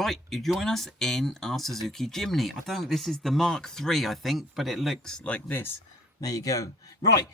Right, you join us in our Suzuki Jimny. I don't, this is the Mark III, I think, but it looks like this. There you go. Right,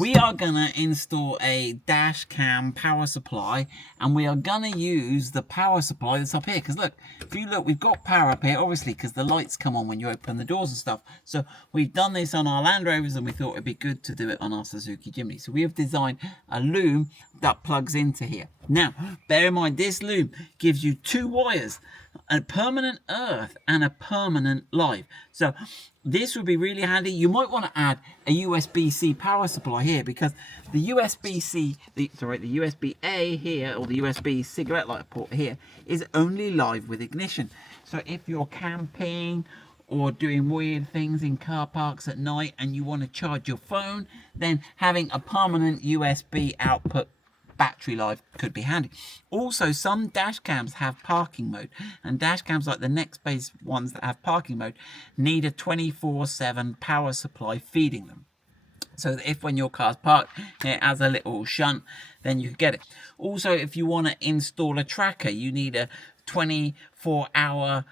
we are gonna install a dash cam power supply, and we are gonna use the power supply that's up here. Because look, if you look, we've got power up here, obviously, because the lights come on when you open the doors and stuff. So we've done this on our Land Rovers, and we thought it'd be good to do it on our Suzuki Jimny. So we have designed a loom that plugs into here. Now, bear in mind, this loom gives you two wires, a permanent earth and a permanent live. So this would be really handy. You might want to add a USB-C power supply here, because the USB-C, the USB-A here, or the USB cigarette lighter port here, is only live with ignition. So if you're camping or doing weird things in car parks at night and you want to charge your phone, then having a permanent USB output battery life could be handy. Also, some dash cams have parking mode, and dash cams like the Nextbase ones that have parking mode need a 24/7 power supply feeding them, so that if when your car's parked it has a little shunt, then you can get it. Also, if you want to install a tracker, you need a 24-hour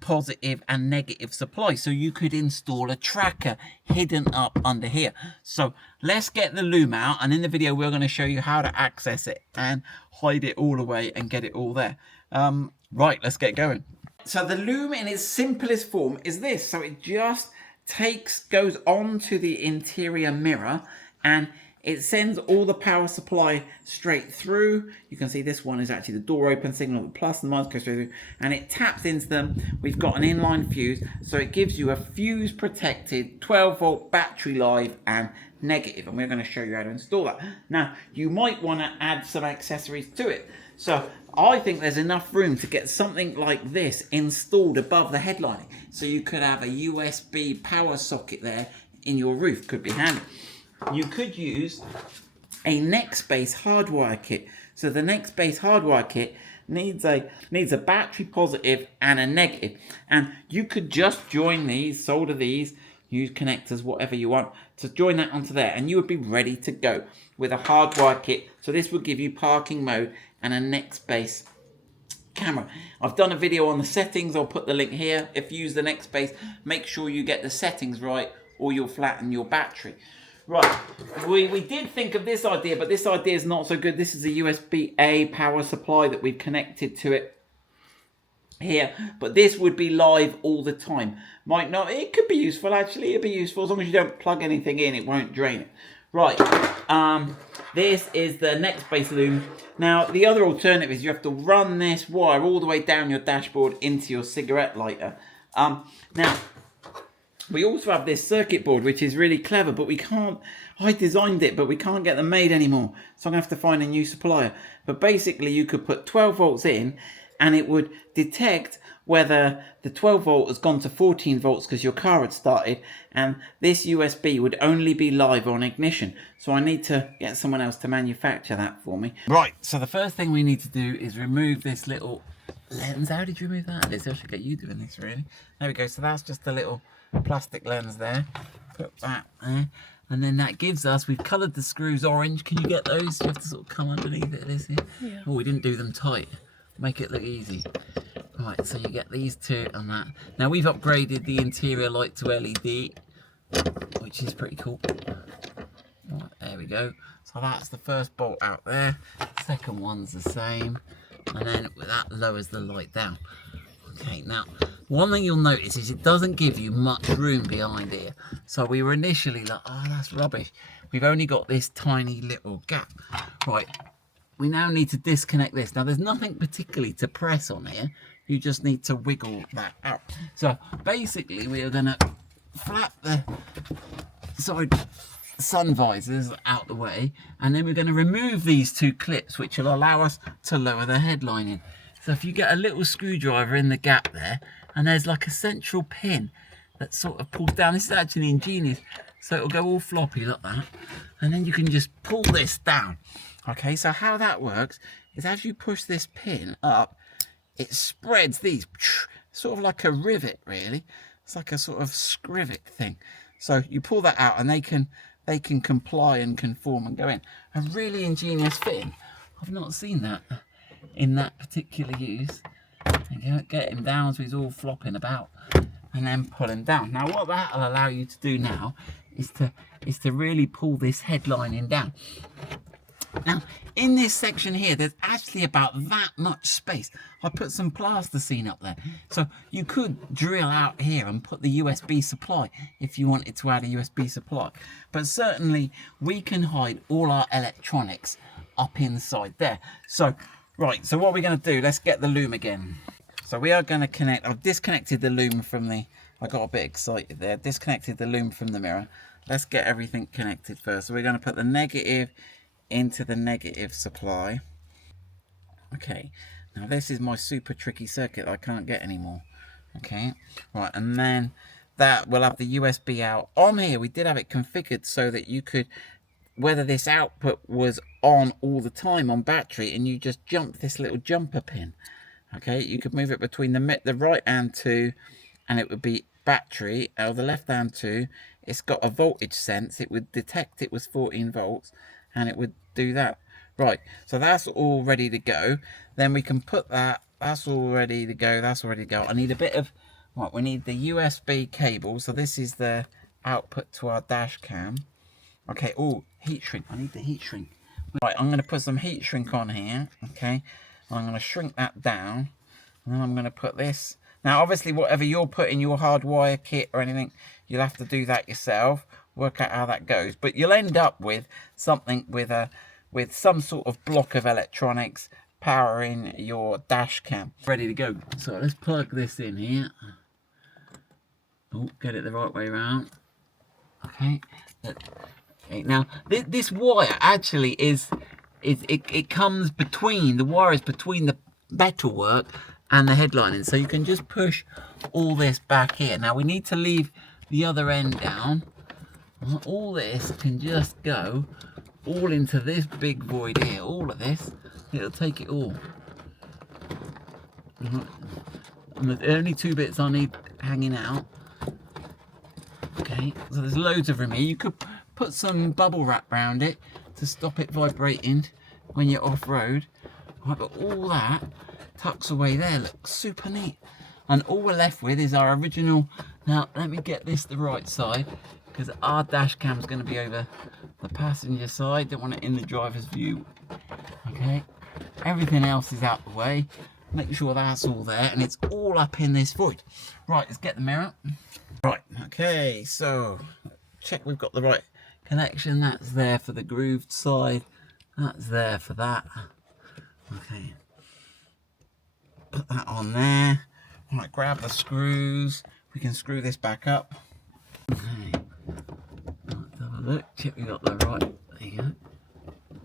positive and negative supply, so you could install a tracker hidden up under here. So let's get the loom out, and in the video we're going to show you how to access it and hide it all away and get it all there. Right, let's get going. So the loom in its simplest form is this. So it just goes onto the interior mirror, and it sends all the power supply straight through. You can see this one is actually the door open signal, the plus and minus goes through, and it taps into them. We've got an inline fuse, so it gives you a fuse protected 12-volt battery live and negative, and we're going to show you how to install that. Now, you might want to add some accessories to it. So I think there's enough room to get something like this installed above the headlining. So you could have a USB power socket there in your roof, could be handy. You could use a Nextbase hardwire kit. So the Nextbase hardwire kit needs a battery positive and a negative. And you could just join these, solder these, use connectors, whatever you want, to join that onto there, and you would be ready to go with a hardwire kit. So this would give you parking mode and a Nextbase camera. I've done a video on the settings. I'll put the link here. If you use the Nextbase, make sure you get the settings right, or you'll flatten your battery. Right, we did think of this idea, but this idea is not so good. This is a USB-A power supply that we've connected to it here, but this would be live all the time. Might not, it could be useful actually, it'd be useful as long as you don't plug anything in, it won't drain it. Right, this is the Nextbase loom. Now, the other alternative is you have to run this wire all the way down your dashboard into your cigarette lighter. Now, we also have this circuit board, which is really clever, but we can't, I designed it, but we can't get them made anymore. So I'm going to have to find a new supplier. But basically, you could put 12 volts in, and it would detect whether the 12 volt has gone to 14 volts because your car had started, and this USB would only be live on ignition. So I need to get someone else to manufacture that for me. Right, so the first thing we need to do is remove this little lens. How did you remove that? I should get you doing this, really. There we go. So that's just a little plastic lens there. Put that there, and then that gives us, we've coloured the screws orange. Can you get those? You have to sort of come underneath it, Lizzie. Yeah. Oh, we didn't do them tight. Make it look easy. Right, so you get these two and that. Now we've upgraded the interior light to LED, which is pretty cool. Right, there we go. So that's the first bolt out there. Second one's the same, and then that lowers the light down. Okay, now one thing you'll notice is it doesn't give you much room behind here. So we were initially like, oh, that's rubbish. We've only got this tiny little gap. Right, we now need to disconnect this. Now there's nothing particularly to press on here. You just need to wiggle that out. So basically we are going to flap the sun visors out the way, and then we're going to remove these two clips, which will allow us to lower the headlining. So if you get a little screwdriver in the gap there, and there's like a central pin that sort of pulls down. This is actually ingenious. So it'll go all floppy like that. And then you can just pull this down. Okay, so how that works is as you push this pin up, it spreads these, sort of like a rivet really. It's like a sort of scrivet thing. So you pull that out and they can comply and conform and go in. A really ingenious fitting. I've not seen that in that particular use. Get him down so he's all flopping about, and then pull him down. Now what that'll allow you to do now is to really pull this headlining down. Now in this section here, there's actually about that much space. I put some plasticine up there, so you could drill out here and put the USB supply if you wanted to add a USB supply, but certainly we can hide all our electronics up inside there. So right, so what we're going to do, let's get the Loom again. So we are going to connect, I've disconnected the Loom from the, I got a bit excited there, disconnected the Loom from the mirror. Let's get everything connected first. So we're going to put the negative into the negative supply. Okay, now this is my super tricky circuit that I can't get anymore. Okay, right, and then that will have the USB out. On here we did have it configured so that you could, whether this output was on all the time on battery, and you just jump this little jumper pin. Okay, you could move it between the right hand two, and it would be battery, or the left hand two. It's got a voltage sense. It would detect it was 14 volts, and it would do that. Right, so that's all ready to go. Then we can put that. That's all ready to go. That's all ready to go. I need a bit of, right, we need the USB cable. So this is the output to our dash cam. Okay, oh, heat shrink. I need the heat shrink. Right, I'm going to put some heat shrink on here. Okay, I'm going to shrink that down, and then I'm going to put this. Now, obviously, whatever you're putting your hardwire kit or anything, you'll have to do that yourself. Work out how that goes, but you'll end up with something with some sort of block of electronics powering your dash cam. Ready to go. So let's plug this in here. Oh, get it the right way around. Okay. Okay, now this wire actually it comes between, the wire is between the metalwork and the headlining, so you can just push all this back here. Now we need to leave the other end down. All this can just go all into this big void here. All of this, it'll take it all. And the only two bits I need hanging out. Okay, so there's loads of room here. You could put some bubble wrap around it to stop it vibrating when you're off-road. Right, but all that tucks away there. Looks super neat. And all we're left with is our original. Now let me get this the right side, because our dash cam is going to be over the passenger side. Don't want it in the driver's view. Okay, everything else is out the way. Make sure that's all there, and it's all up in this void. Right, let's get the mirror. Right, okay, so check we've got the right connection. That's there for the grooved side. That's there for that. Okay, put that on there. Right, grab the screws. We can screw this back up. Okay, let's have a look. Check we got the right. There you go.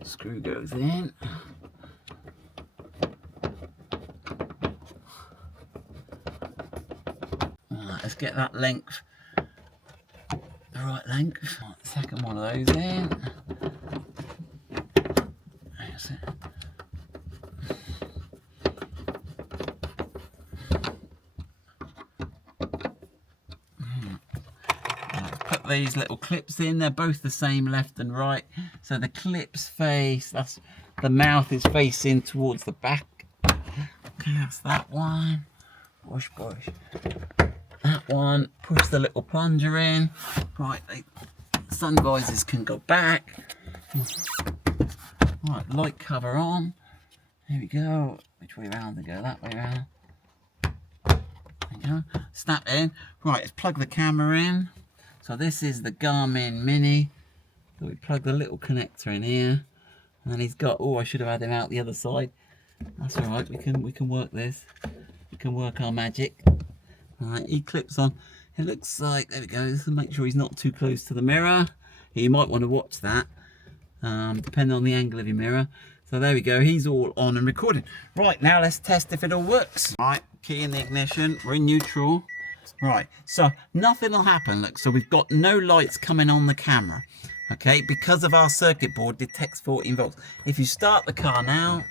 Screw goes in. Right, let's get that length, the right length. Right, second one of those in. That's it. These little clips in, they're both the same left and right, so the clips face, that's the mouth is facing towards the back. Okay, that's that one. Push that one, push the little plunger in. Right, sun visors can go back. Right, light cover on. There we go. Which way around to go? That way around. There we go. Snap in. Right, let's plug the camera in. So this is the Garmin Mini. So we plug the little connector in here, and then he's got. Oh, I should have had him out the other side. That's all right. We can work this. We can work our magic. All right, he clips on. It looks like, there we go. So make sure he's not too close to the mirror. You might want to watch that, depending on the angle of your mirror. So there we go. He's all on and recording. Right, now let's test if it all works. Right, key in the ignition. We're in neutral. Right, so nothing will happen. Look, so we've got no lights coming on the camera, okay, because of our circuit board detects 14 volts. If you start the car now,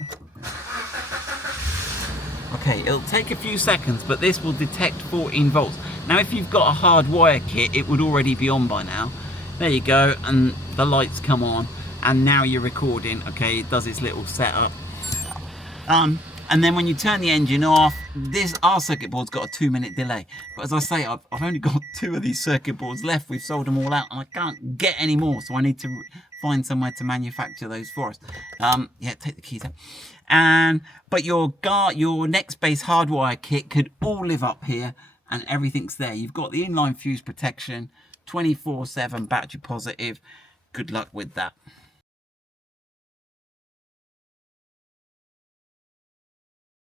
okay, it'll take a few seconds, but this will detect 14 volts. Now, if you've got a hard wire kit, it would already be on by now. There you go, and the lights come on, and now you're recording. Okay, it does its little setup. And then when you turn the engine off, our circuit board's got a 2-minute delay. But as I say, I've only got 2 of these circuit boards left. We've sold them all out, and I can't get any more, so I need to find somewhere to manufacture those for us. Yeah, take the keys out. But your Nextbase hardwire kit could all live up here, and everything's there. You've got the inline fuse protection, 24/7 battery positive. Good luck with that.